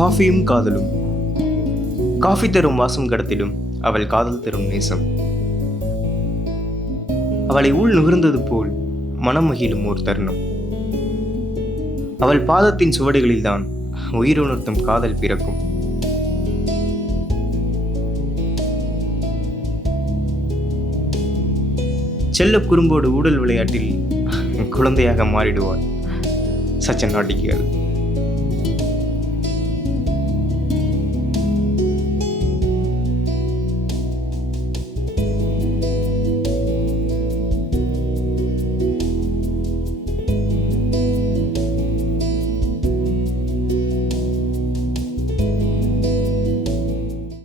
காஃபியும் காதலும். காஃபி தரும் வாசம் கடத்திடும் அவள் காதல் தரும் நேசம். அவளை உள் நுகர்ந்தது போல் மனம் மகிழும் ஓர் தருணம். அவள் பாதத்தின் சுவடுகளில்தான் உயிருணர்த்தும் காதல் பிறக்கும். செல்ல குறும்போடு ஊடல் விளையாட்டில் குழந்தையாக மாறிடுவாள். Such a naughty girl.